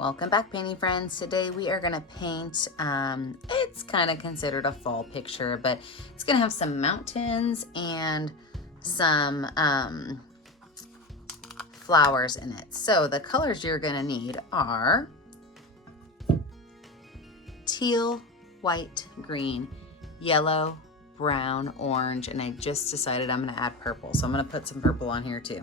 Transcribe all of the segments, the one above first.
Welcome back, painting friends. Today we are gonna paint, it's kind of considered a fall picture, but it's gonna have some mountains and some flowers in it. So the colors you're gonna need are teal, white, green, yellow, brown, orange, and I just decided I'm gonna add purple. So I'm gonna put some purple on here too.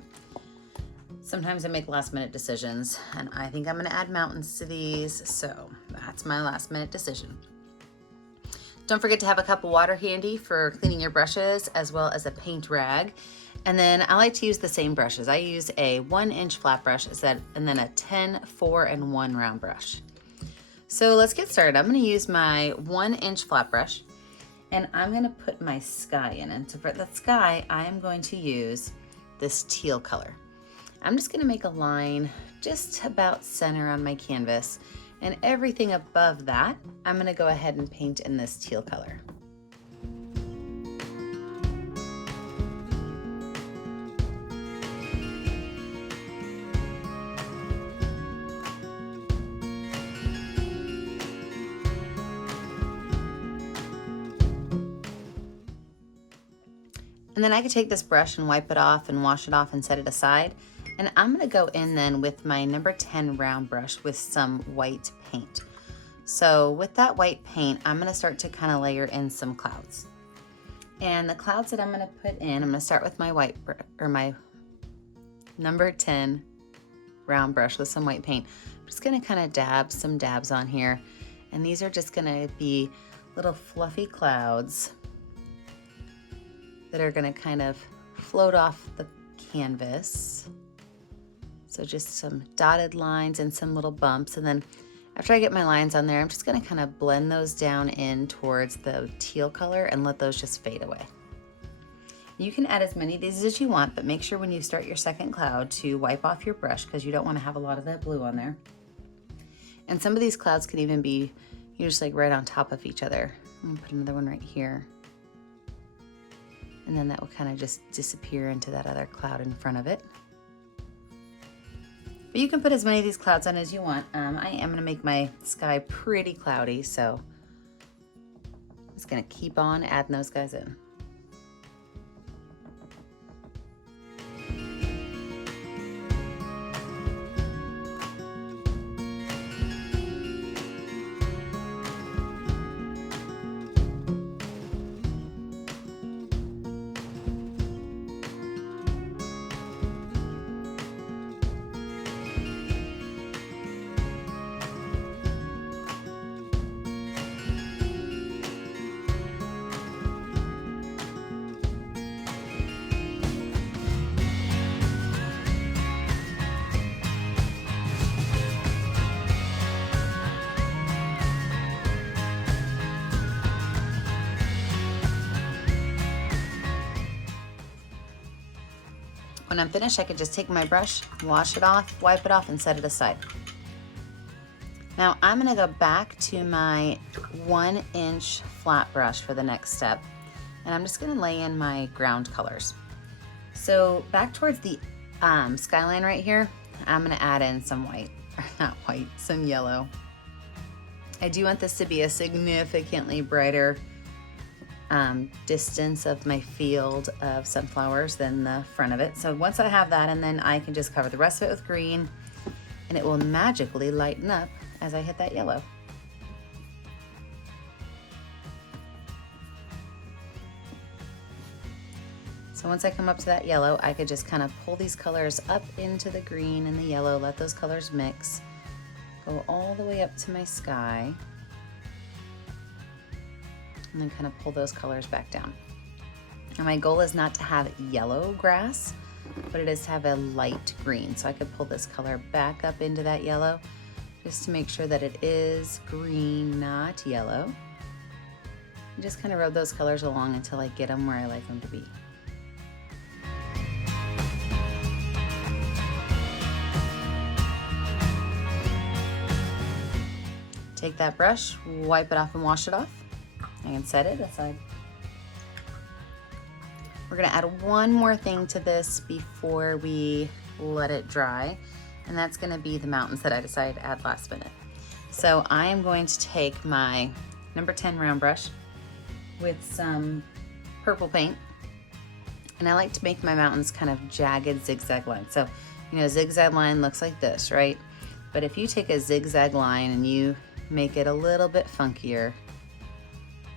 Sometimes I make last minute decisions, and I think I'm gonna add mountains to these, so that's my last minute decision. Don't forget to have a cup of water handy for cleaning your brushes, as well as a paint rag. And then I like to use the same brushes. I use a 1-inch flat brush and then a 10, 4, and 1 round brush. So let's get started. I'm gonna use my 1-inch flat brush, and I'm gonna put my sky in. And so for the sky, I am going to use this teal color. I'm just gonna make a line just about center on my canvas, and everything above that, I'm gonna go ahead and paint in this teal color. And then I could take this brush and wipe it off and wash it off and set it aside. And I'm gonna go in then with my number 10 round brush with some white paint. So with that white paint, I'm gonna start to kind of layer in some clouds. And the clouds that I'm gonna put in, I'm gonna start with my my number 10 round brush with some white paint. I'm just gonna kind of dab some dabs on here. And these are just gonna be little fluffy clouds that are gonna kind of float off the canvas. So just some dotted lines and some little bumps. And then after I get my lines on there, I'm just gonna kind of blend those down in towards the teal color and let those just fade away. You can add as many of these as you want, but make sure when you start your second cloud to wipe off your brush, because you don't wanna have a lot of that blue on there. And some of these clouds can even be just like right on top of each other. I'm gonna put another one right here. And then that will kind of just disappear into that other cloud in front of it. But you can put as many of these clouds on as you want. I am gonna make my sky pretty cloudy, so I'm just gonna keep on adding those guys in. When I'm finished, I can just take my brush, wash it off, wipe it off, and set it aside. Now I'm gonna go back to my 1-inch flat brush for the next step, and I'm just gonna lay in my ground colors. So back towards the skyline right here, I'm gonna add in some white, or not white, some yellow. I do want this to be a significantly brighter distance of my field of sunflowers than the front of it. So once I have that, and then I can just cover the rest of it with green, and it will magically lighten up as I hit that yellow. So once I come up to that yellow, I could just kind of pull these colors up into the green and the yellow, let those colors mix, go all the way up to my sky, and then kind of pull those colors back down. And my goal is not to have yellow grass, but it is to have a light green. So I could pull this color back up into that yellow just to make sure that it is green, not yellow. And just kind of rub those colors along until I get them where I like them to be. Take that brush, wipe it off and wash it off. I can set it aside. We're gonna add one more thing to this before we let it dry. And that's gonna be the mountains that I decided to add last minute. So I am going to take my number 10 round brush with some purple paint. And I like to make my mountains kind of jagged zigzag lines. So, you know, zigzag line looks like this, right? But if you take a zigzag line and you make it a little bit funkier,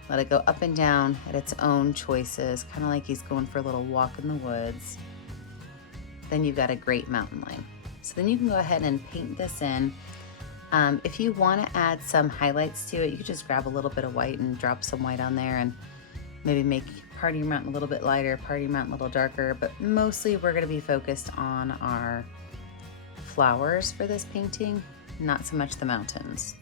let it go up and down at its own choices, kind of like he's going for a little walk in the woods, then you've got a great mountain line. So then you can go ahead and paint this in. If you want to add some highlights to it, you could just grab a little bit of white and drop some white on there and maybe make part of your mountain a little bit lighter, part of your mountain a little darker, but mostly we're going to be focused on our flowers for this painting, not so much the mountains.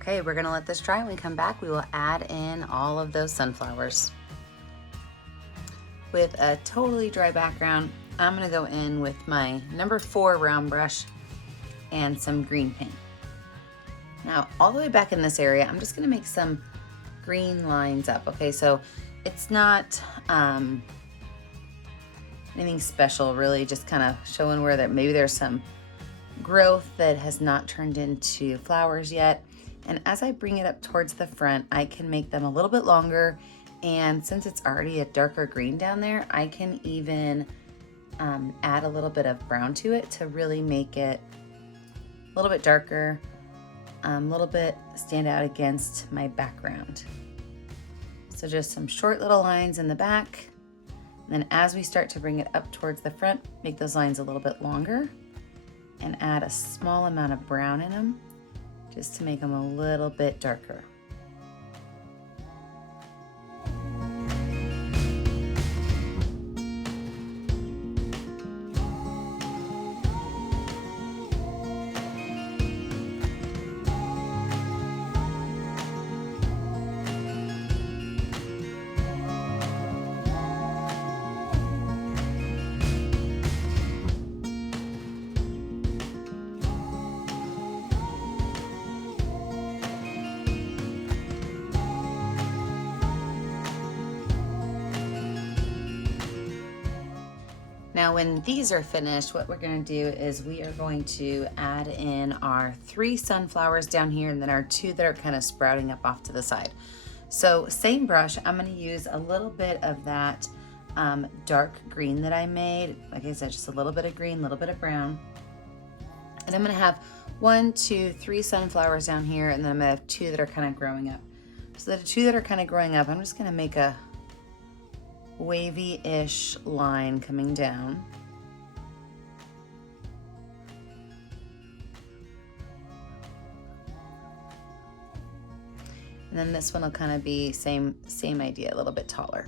Okay, we're gonna let this dry. When we come back, we will add in all of those sunflowers. With a totally dry background, I'm gonna go in with my number 4 round brush and some green paint. Now, all the way back in this area, I'm just gonna make some green lines up. Okay, so it's not anything special, really, just kind of showing where that maybe there's some growth that has not turned into flowers yet. And as I bring it up towards the front, I can make them a little bit longer. And since it's already a darker green down there, I can even add a little bit of brown to it to really make it a little bit darker, a little bit stand out against my background. So just some short little lines in the back. And then as we start to bring it up towards the front, make those lines a little bit longer and add a small amount of brown in them, just to make them a little bit darker. Now, when these are finished, what we're gonna do is we are going to add in our 3 sunflowers down here and then our 2 that are kind of sprouting up off to the side. So same brush, I'm gonna use a little bit of that dark green that I made. Like I said, just a little bit of green, a little bit of brown. And I'm gonna have 1, 2, 3 sunflowers down here, and then I'm gonna have 2 that are kind of growing up. So the 2 that are kind of growing up, I'm just gonna make a wavy-ish line coming down. And then this one will kind of be same idea, a little bit taller.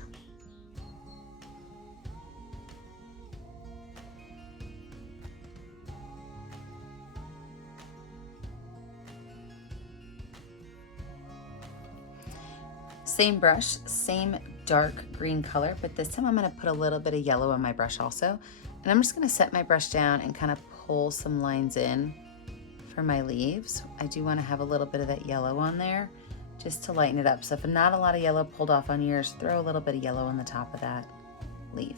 Same brush, same dark green color, but this time I'm gonna put a little bit of yellow on my brush also. And I'm just gonna set my brush down and kind of pull some lines in for my leaves. I do wanna have a little bit of that yellow on there just to lighten it up. So if not a lot of yellow pulled off on yours, throw a little bit of yellow on the top of that leaf.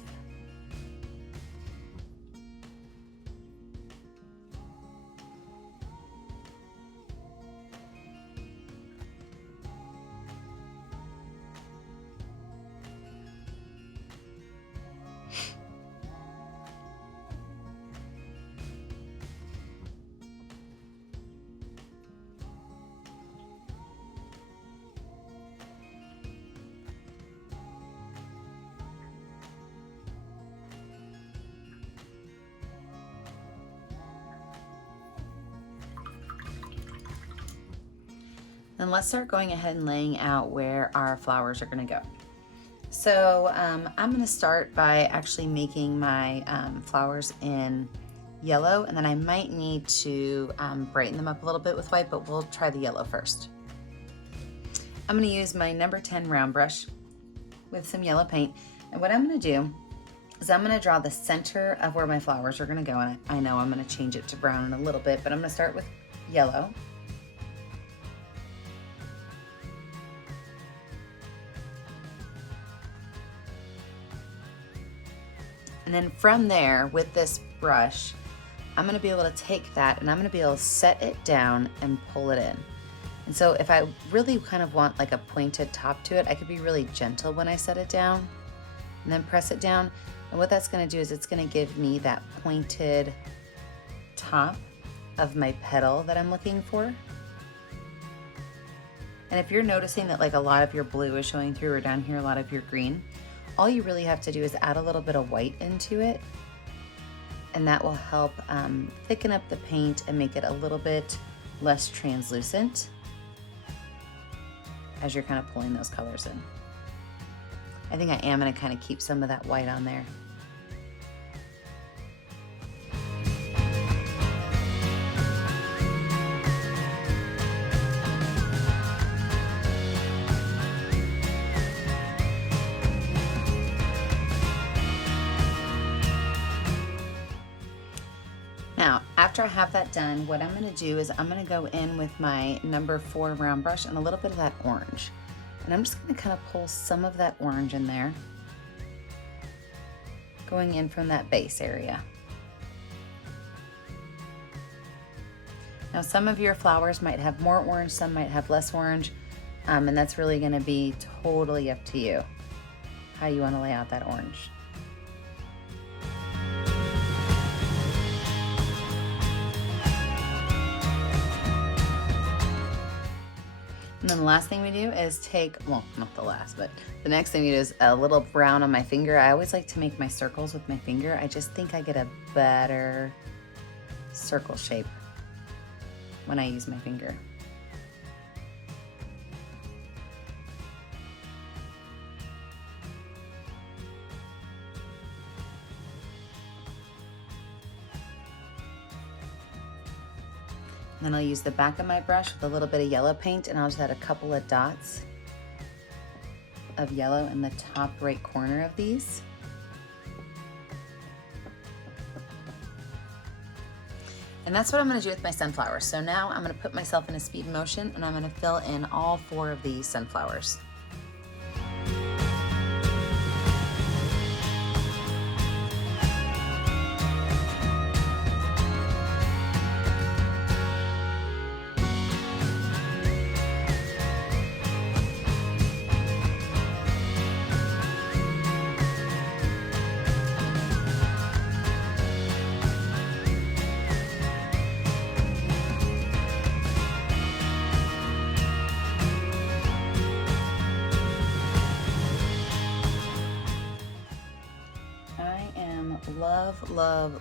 Then let's start going ahead and laying out where our flowers are gonna go. So I'm gonna start by actually making my flowers in yellow, and then I might need to brighten them up a little bit with white, but we'll try the yellow first. I'm gonna use my number 10 round brush with some yellow paint, and what I'm gonna do is I'm gonna draw the center of where my flowers are gonna go, and I know I'm gonna change it to brown in a little bit, but I'm gonna start with yellow. And then from there, with this brush, I'm gonna be able to take that and I'm gonna be able to set it down and pull it in. And so if I really kind of want like a pointed top to it, I could be really gentle when I set it down and then press it down. And what that's gonna do is it's gonna give me that pointed top of my petal that I'm looking for. And if you're noticing that like a lot of your blue is showing through, or down here a lot of your green, all you really have to do is add a little bit of white into it, and that will help thicken up the paint and make it a little bit less translucent as you're kind of pulling those colors in. I think I am gonna kind of keep some of that white on there. Now, after I have that done, what I'm gonna do is I'm gonna go in with my number 4 round brush and a little bit of that orange. And I'm just gonna kind of pull some of that orange in there, going in from that base area. Now, some of your flowers might have more orange, some might have less orange, and that's really gonna be totally up to you, how you wanna lay out that orange. And then the last thing we do is take, well, not the last, but the next thing we do is a little brown on my finger. I always like to make my circles with my finger. I just think I get a better circle shape when I use my finger. Then I'll use the back of my brush with a little bit of yellow paint, and I'll just add a couple of dots of yellow in the top right corner of these. And that's what I'm gonna do with my sunflowers. So now I'm gonna put myself in a speed motion and I'm gonna fill in all 4 of these sunflowers.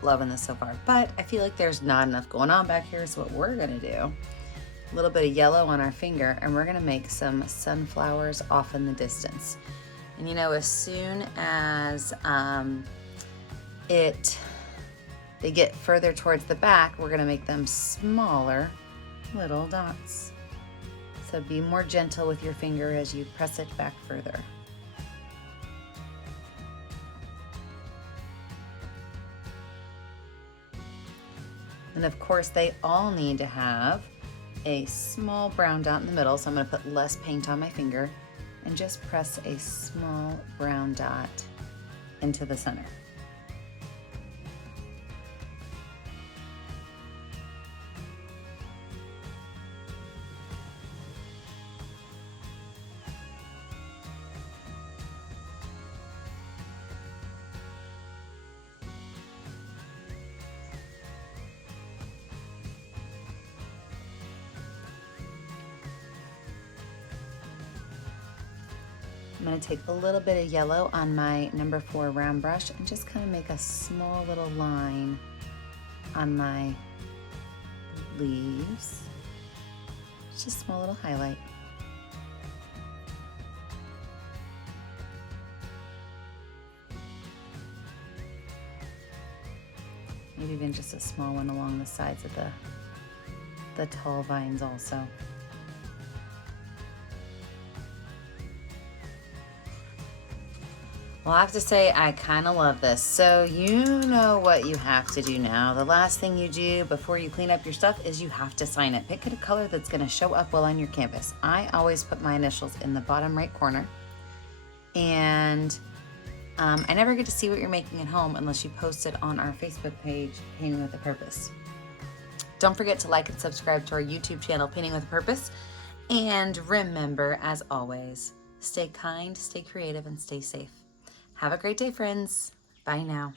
Loving this so far, but I feel like there's not enough going on back here. So what we're gonna do, a little bit of yellow on our finger, and we're gonna make some sunflowers off in the distance. And you know, as soon as they get further towards the back, we're gonna make them smaller little dots. So be more gentle with your finger as you press it back further. And of course, they all need to have a small brown dot in the middle. So I'm gonna put less paint on my finger and just press a small brown dot into the center. I'm going to take a little bit of yellow on my number 4 round brush and just kind of make a small little line on my leaves. Just a small little highlight. Maybe even just a small one along the sides of the tall vines also. Well, I have to say, I kind of love this. So you know what you have to do now. The last thing you do before you clean up your stuff is you have to sign it. Pick a color that's going to show up well on your canvas. I always put my initials in the bottom right corner. And I never get to see what you're making at home unless you post it on our Facebook page, Painting with a Purpose. Don't forget to like and subscribe to our YouTube channel, Painting with a Purpose. And remember, as always, stay kind, stay creative, and stay safe. Have a great day, friends. Bye now.